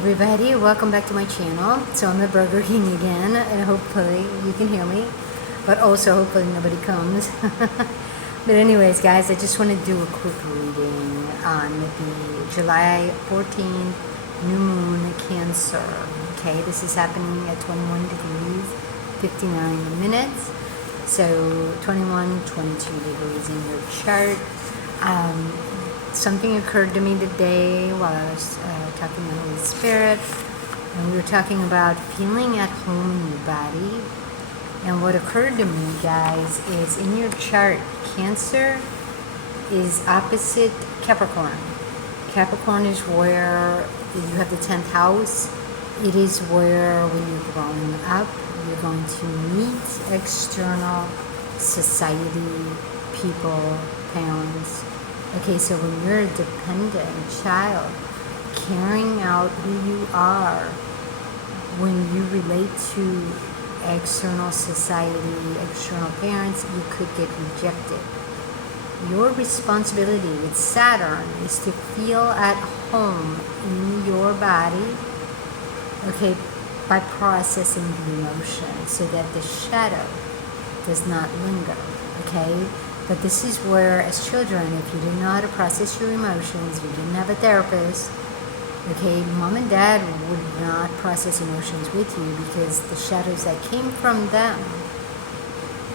everybody, welcome back to my channel. So I'm at Burger King again, and hopefully you can hear me, but also hopefully nobody comes. But anyways, guys, I just want to do a quick reading on the July 14th new moon Cancer. Okay, this is happening at 21 degrees 59 minutes, so 21 22 degrees in your chart. Something occurred to me today while I was talking to the Holy Spirit, and we were talking about feeling at home in your body. And what occurred to me, guys, is in your chart, Cancer is opposite Capricorn. Capricorn is where you have the 10th house. It is where, when you're growing up, you're going to meet external society, people, parents. Okay, so when you're a dependent child, carrying out who you are, when you relate to external society, external parents, you could get rejected. Your responsibility with Saturn is to feel at home in your body, okay, by processing the emotion so that the shadow does not linger, okay? But this is where, as children, if you didn't know how to process your emotions, you didn't have a therapist, okay, mom and dad would not process emotions with you because the shadows that came from them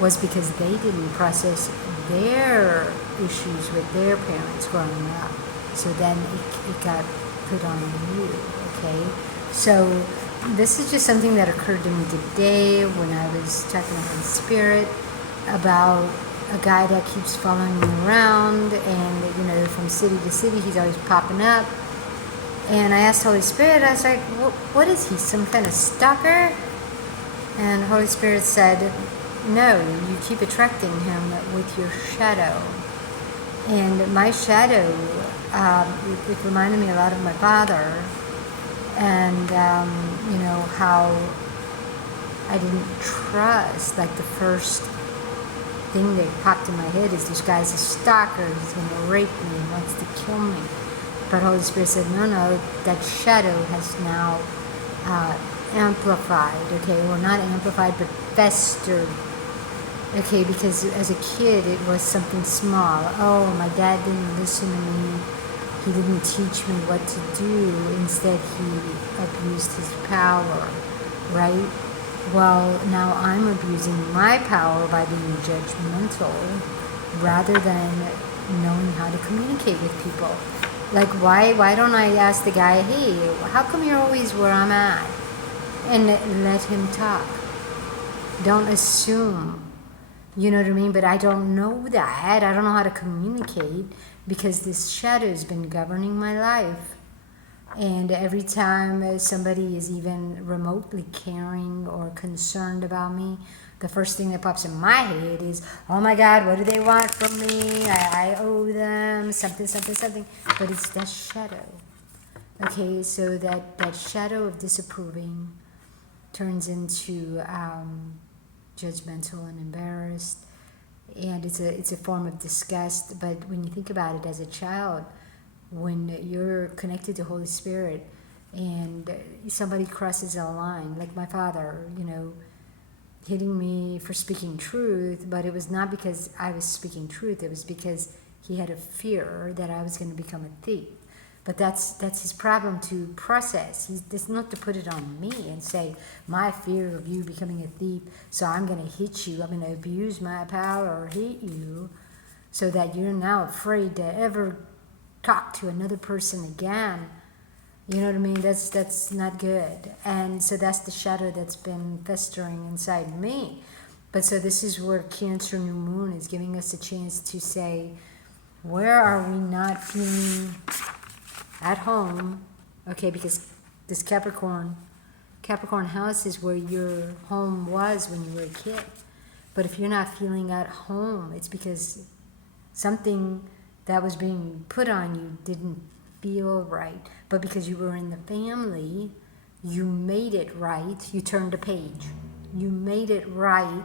was because they didn't process their issues with their parents growing up. So then it got put on you, okay? So this is just something that occurred to me today when I was talking to the Spirit about a guy that keeps following me around, and, you know, from city to city, he's always popping up. And I asked Holy Spirit, I was like, what is he, some kind of stalker? And Holy Spirit said, no, you keep attracting him with your shadow. And my shadow, it reminded me a lot of my father, and, you know, how I didn't trust, like the first thing that popped in my head is this guy's a stalker, he's going to rape me, he wants to kill me. But Holy Spirit said, no, that shadow has now amplified, okay, well, not amplified, but festered, okay, because as a kid it was something small. Oh, my dad didn't listen to me, he didn't teach me what to do, instead he abused his power, right? Well, now I'm abusing my power by being judgmental rather than knowing how to communicate with people. Like, why don't I ask the guy, hey, how come you're always where I'm at? And let him talk. Don't assume. You know what I mean? But I don't know that. I don't know how to communicate because this shadow has been governing my life. And every time somebody is even remotely caring or concerned about me, the first thing that pops in my head is, oh my God, what do they want from me? I owe them something, something, something. But it's that shadow. Okay, so that shadow of disapproving turns into judgmental and embarrassed. And it's a form of disgust. But when you think about it as a child, when you're connected to Holy Spirit and somebody crosses a line, like my father, you know, hitting me for speaking truth, but it was not because I was speaking truth, it was because he had a fear that I was going to become a thief. But that's his problem to process. It's not to put it on me and say, my fear of you becoming a thief, so I'm going to hit you, I'm going to abuse my power or hit you, so that you're now afraid to ever talk to another person again. You know what I mean? That's not good. And so that's the shadow that's been festering inside me. But so this is where Cancer New Moon is giving us a chance to say, where are we not feeling at home? Okay, because this Capricorn house is where your home was when you were a kid. But if you're not feeling at home, it's because something that was being put on you didn't feel right. But because you were in the family, you made it right. You turned a page. You made it right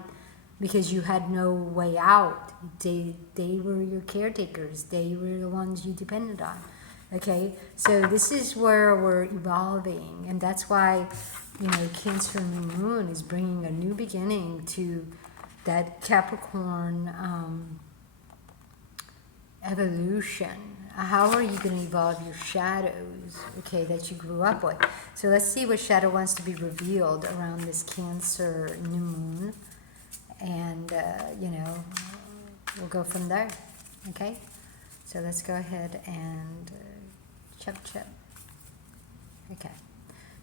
because you had no way out. They were your caretakers. They were the ones you depended on. Okay, so this is where we're evolving, and that's why, Cancer New Moon is bringing a new beginning to that Capricorn evolution. How are you going to evolve your shadows, okay, that you grew up with? So let's see what shadow wants to be revealed around this Cancer New Moon, and, we'll go from there, okay? So let's go ahead and chop. Okay,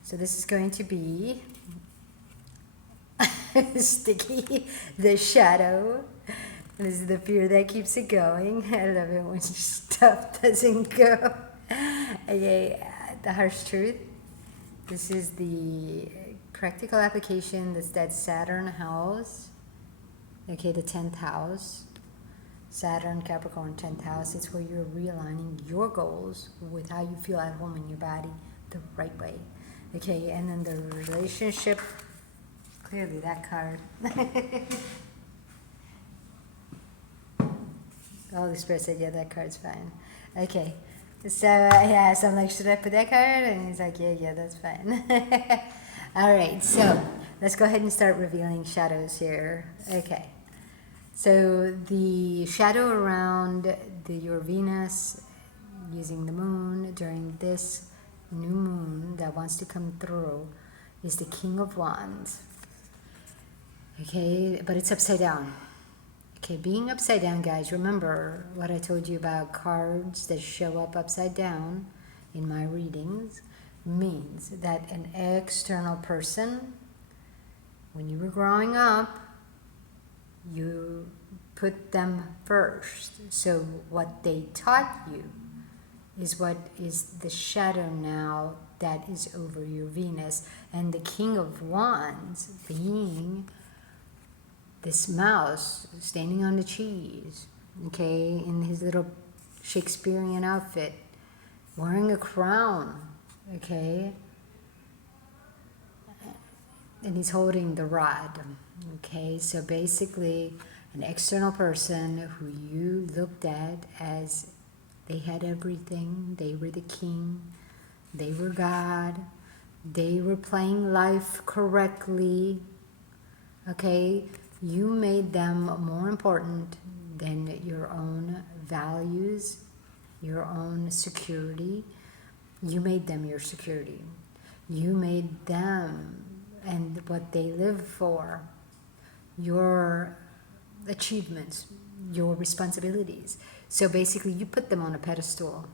so this is going to be sticky, the shadow. This is the fear that keeps it going. I love it when stuff doesn't go. Okay, the harsh truth. This is the practical application. That's that Saturn house. Okay, the 10th house. Saturn, Capricorn, 10th house. It's where you're realigning your goals with how you feel at home in your body the right way. Okay, and then the relationship. Clearly that card. Holy Spirit said, yeah, that card's fine. Okay. So, yeah, so I'm like, should I put that card? And he's like, yeah, that's fine. All right, so let's go ahead and start revealing shadows here. Okay. So the shadow around your Venus using the moon during this new moon that wants to come through is the King of Wands. Okay, but it's upside down. Okay, being upside down, guys, remember what I told you about cards that show up upside down in my readings means that an external person, when you were growing up, you put them first. So what they taught you is what is the shadow now that is over your Venus. And the King of Wands being this mouse standing on the cheese, okay, in his little Shakespearean outfit, wearing a crown, okay, and he's holding the rod, okay. So basically an external person who you looked at as they had everything, they were the king, they were God, they were playing life correctly, okay. You made them more important than your own values, your own security. You made them your security. You made them and what they live for, your achievements, your responsibilities. So basically you put them on a pedestal.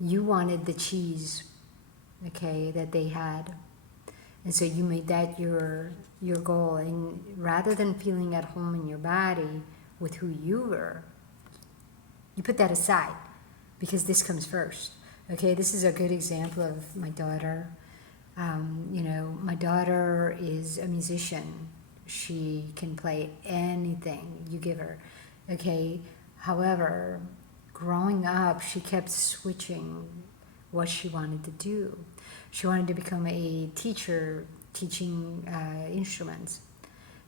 You wanted the cheese, okay, that they had. And so you made that your goal. And rather than feeling at home in your body with who you were, you put that aside because this comes first. Okay, this is a good example of my daughter. My daughter is a musician. She can play anything you give her. Okay, however, growing up, she kept switching what she wanted to do. She wanted to become a teacher, teaching instruments.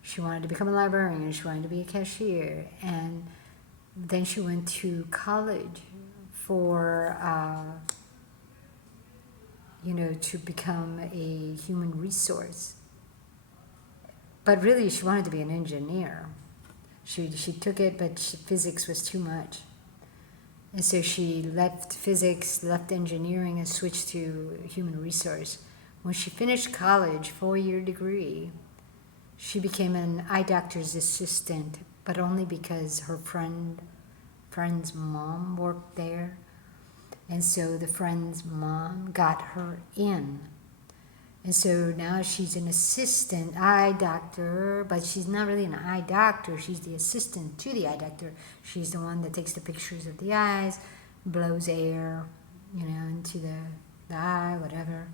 She wanted to become a librarian. She wanted to be a cashier. And then she went to college for, to become a human resource. But really, she wanted to be an engineer. She took it, but physics was too much. And so she left physics, left engineering, and switched to human resource. When she finished college, 4-year degree, she became an eye doctor's assistant, but only because her friend's mom worked there. And so the friend's mom got her in. And so now she's an assistant eye doctor, but she's not really an eye doctor. She's the assistant to the eye doctor. She's the one that takes the pictures of the eyes, blows air, into the eye, whatever.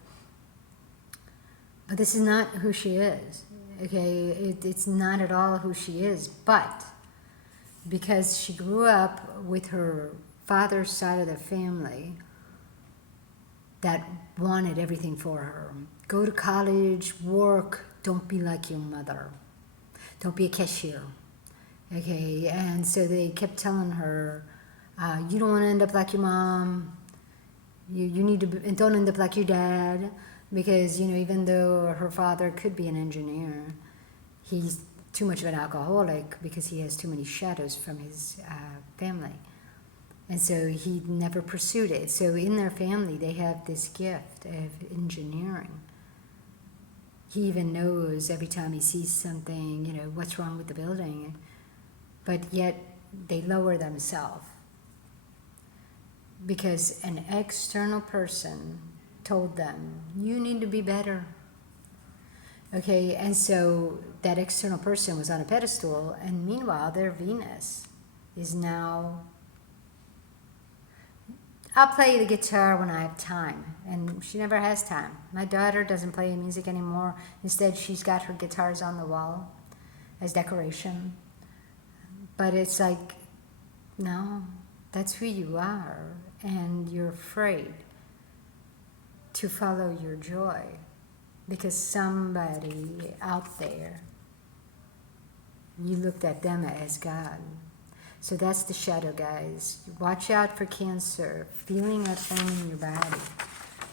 But this is not who she is, okay? It's not at all who she is. But because she grew up with her father's side of the family that wanted everything for her. Go to college, work, don't be like your mother. Don't be a cashier. Okay, and so they kept telling her, you don't want to end up like your mom. You need to and don't end up like your dad, because even though her father could be an engineer, he's too much of an alcoholic because he has too many shadows from his family, and so he never pursued it. So in their family, they have this gift of engineering. He even knows every time he sees something, what's wrong with the building, but yet they lower themselves because an external person told them, you need to be better. Okay, and so that external person was on a pedestal, and meanwhile their Venus is now, I'll play the guitar when I have time, and she never has time. My daughter doesn't play music anymore. Instead, she's got her guitars on the wall as decoration. But it's like, no, that's who you are, and you're afraid to follow your joy because somebody out there, you looked at them as God. So that's the shadow, guys. Watch out for Cancer, feeling at home in your body.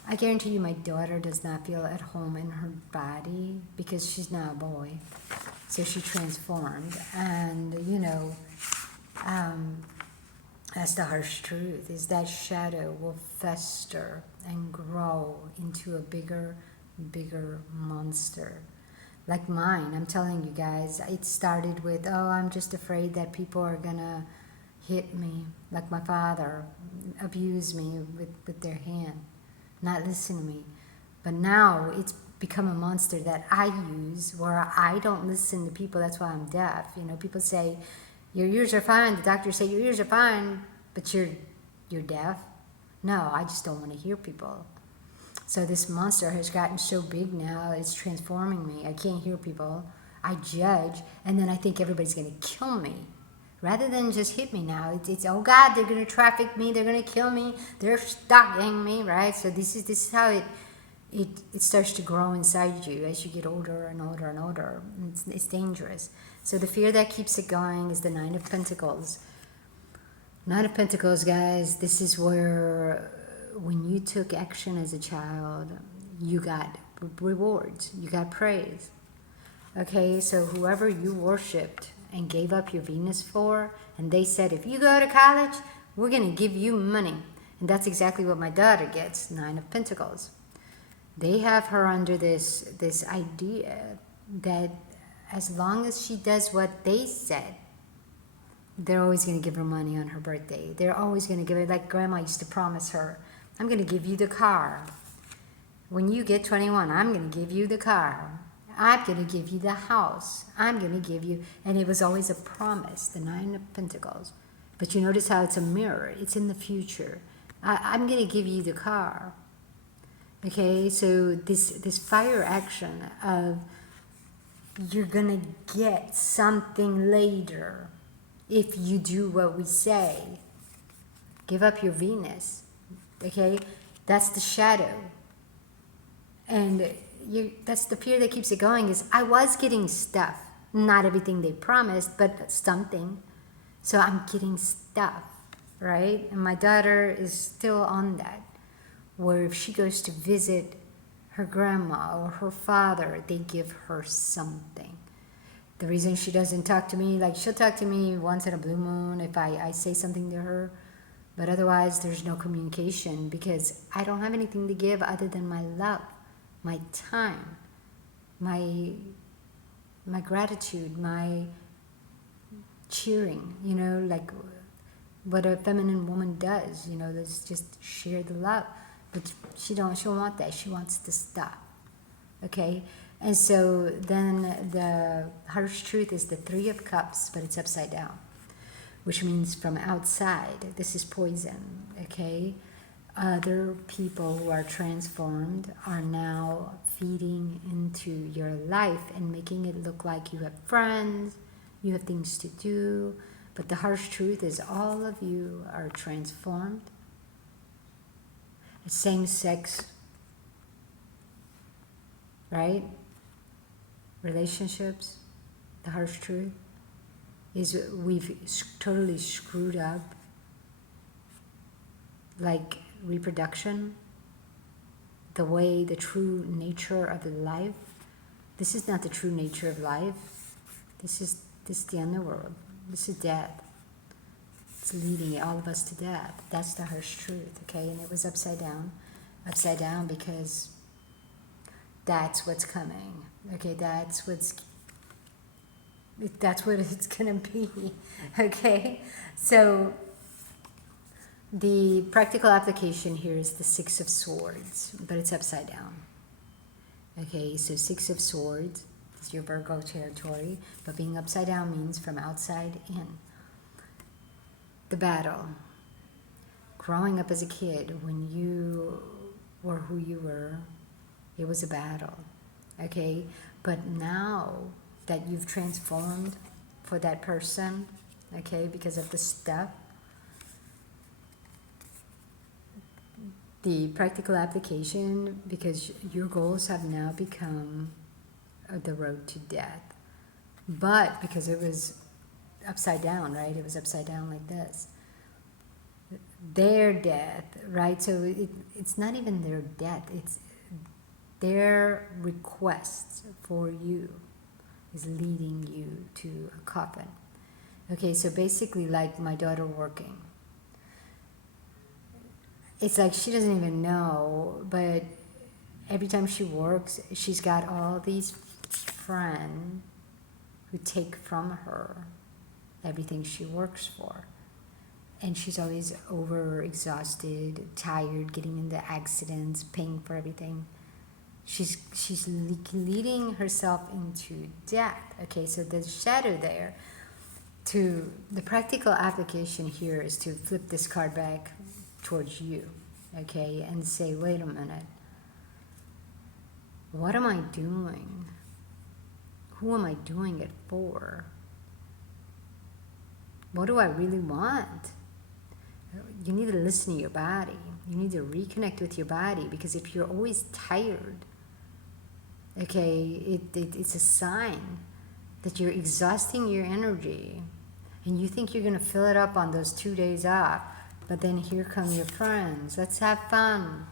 I guarantee you my daughter does not feel at home in her body because she's now a boy. So she transformed, and that's the harsh truth, is that shadow will fester and grow into a bigger monster. Like mine, I'm telling you guys, it started with, I'm just afraid that people are gonna hit me, like my father, abuse me with their hand, not listen to me. But now it's become a monster that I use, where I don't listen to people. That's why I'm deaf. People say, your ears are fine. The doctors say your ears are fine, but you're deaf. No, I just don't want to hear people. So this monster has gotten so big now, it's transforming me. I can't hear people. I judge, and then I think everybody's going to kill me. Rather than just hit me now, it's oh God, they're going to traffic me, they're going to kill me, they're stalking me, right? So this is how it starts to grow inside you as you get older and older and older. It's dangerous. So the fear that keeps it going is the Nine of Pentacles. Nine of Pentacles, guys, this is where when you took action as a child, you got rewards, you got praise. Okay, so whoever you worshipped and gave up your Venus for, and they said, if you go to college, we're going to give you money. And that's exactly what my daughter gets, Nine of Pentacles. They have her under this idea that as long as she does what they said, they're always going to give her money on her birthday. They're always going to give her, like Grandma used to promise her, I'm going to give you the car. When you get 21, I'm going to give you the car. I'm going to give you the house. I'm going to give you, and it was always a promise, the Nine of Pentacles. But you notice how it's a mirror. It's in the future. I'm going to give you the car. Okay, so this fire action of you're going to get something later if you do what we say. Give up your Venus. Okay, that's the shadow. And that's the fear that keeps it going, is I was getting stuff. Not everything they promised, but something. So I'm getting stuff, right? And my daughter is still on that, where if she goes to visit her grandma or her father, they give her something. The reason she doesn't talk to me, like she'll talk to me once in a blue moon if I say something to her, but otherwise there's no communication because I don't have anything to give other than my love, my time, my gratitude, my cheering, like what a feminine woman does, let's just share the love. But she'll want that. She wants to stop. Okay? And so then the harsh truth is the Three of Cups, but it's upside down, which means from outside. This is poison. Okay? Other people who are transformed are now feeding into your life and making it look like you have friends, you have things to do. But the harsh truth is all of you are transformed. Same sex, right? Relationships, the harsh truth is we've totally screwed up. Like reproduction, the way, the true nature of life. This is not the true nature of life. This is the underworld. This is death. It's leading all of us to death. That's the harsh truth, okay? And it was upside down because that's what's coming, okay? That's what it's gonna be, okay? So the practical application here is the Six of Swords, but it's upside down. Okay, so Six of Swords is your Virgo territory, but being upside down means from outside in. The battle. Growing up as a kid, when you were who you were, it was a battle. Okay, but now that you've transformed for that person, okay, because of the stuff, the practical application, because your goals have now become the road to death. But because it was upside down, right? It was upside down like this. Their death, right? So it's not even their death, it's their requests for you is leading you to a coffin. Okay, so basically like my daughter working. It's like she doesn't even know, but every time she works, she's got all these friends who take from her everything she works for. And she's always over-exhausted, tired, getting into accidents, paying for everything. She's leading herself into death. Okay, so there's a shadow there. To the practical application here is to flip this card back towards you, okay, and say, wait a minute, what am I doing? Who am I doing it for? What do I really want? You need to listen to your body. You need to reconnect with your body, because if you're always tired, okay, it's a sign that you're exhausting your energy, and you think you're going to fill it up on those 2 days off, but then here come your friends. Let's have fun.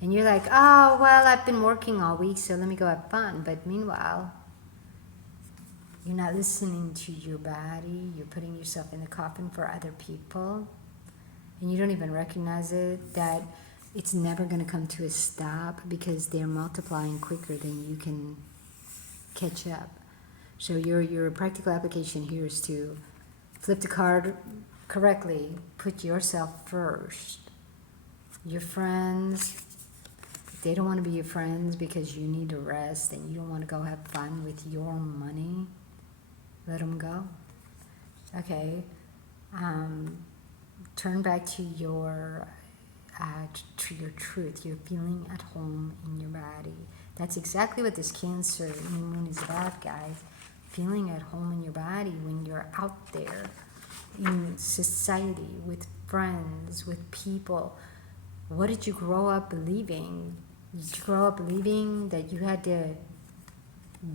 And you're like, oh, well, I've been working all week, so let me go have fun. But meanwhile, you're not listening to your body. You're putting yourself in the coffin for other people. And you don't even recognize it, that it's never going to come to a stop because they're multiplying quicker than you can catch up. So your practical application here is to flip the card correctly. Put yourself first. Your friends, if they don't want to be your friends because you need to rest and you don't want to go have fun with your money, let them go. Okay. Turn back to your truth. You're feeling at home in your body. That's exactly what this Cancer new moon is about, guys. Feeling at home in your body when you're out there in society with friends, with people. What did you grow up believing? Did you grow up believing that you had to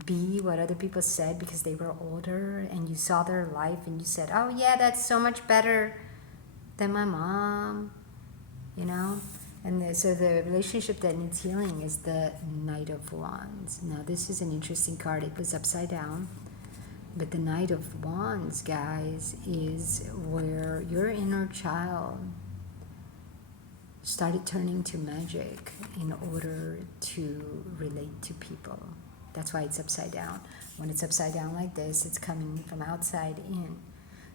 be what other people said because they were older, and you saw their life and you said, oh yeah, that's so much better than my mom, you know? And so the relationship that needs healing is the Knight of Wands. Now this is an interesting card. It was upside down. But the Knight of Wands, guys, is where your inner child started turning to magic in order to relate to people. That's why it's upside down. When it's upside down like this, it's coming from outside in.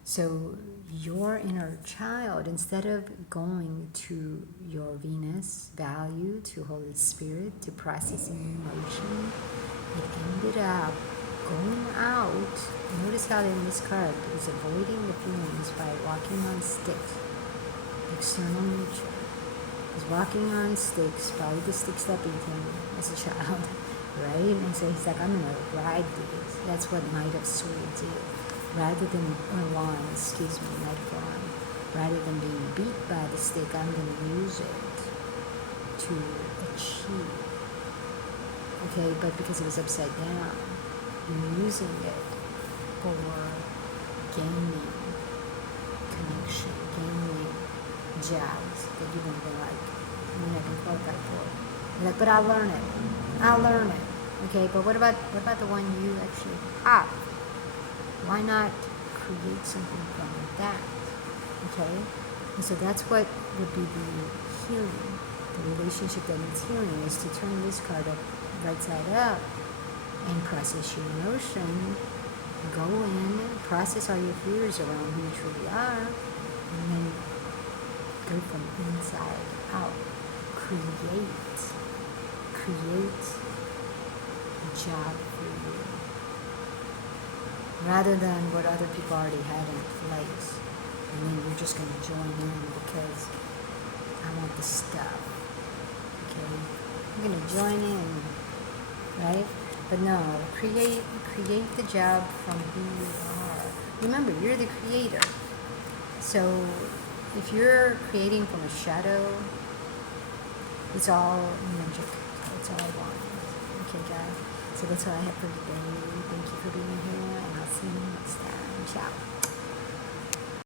So your inner child, instead of going to your Venus value, to Holy Spirit, to processing emotion, it ended up going out. Notice how in this card is avoiding the feelings by walking on sticks. External nature. He's walking on sticks, probably the sticks that beat him as a child, right? And so he's like, I'm going to ride these. That's what Knight of Swords is. Rather than, Knight of Wands. Rather than being beat by the stick, I'm going to use it to achieve. Okay, but because it was upside down, you're using it for gaining connection, gaining jobs that you don't even like, you're not going to qualify for. You're like, but I'll learn it. I'll learn it. Okay, but what about the one you actually have? Why not create something from that? Okay, and so that's what would be the healing. The relationship that needs healing is to turn this card up right side up and process your emotion. Go in, process all your fears around who you truly are, and then go from inside out. Create a job for you, rather than what other people already had in place, and then you're just going to join in because I want the stuff. Okay, I'm going to join in, right? But no, create the job from who you are. Remember, you're the creator. So if you're creating from a shadow, it's all magic. That's all I want. Okay, guys. So that's all I have for today. Thank you for being here.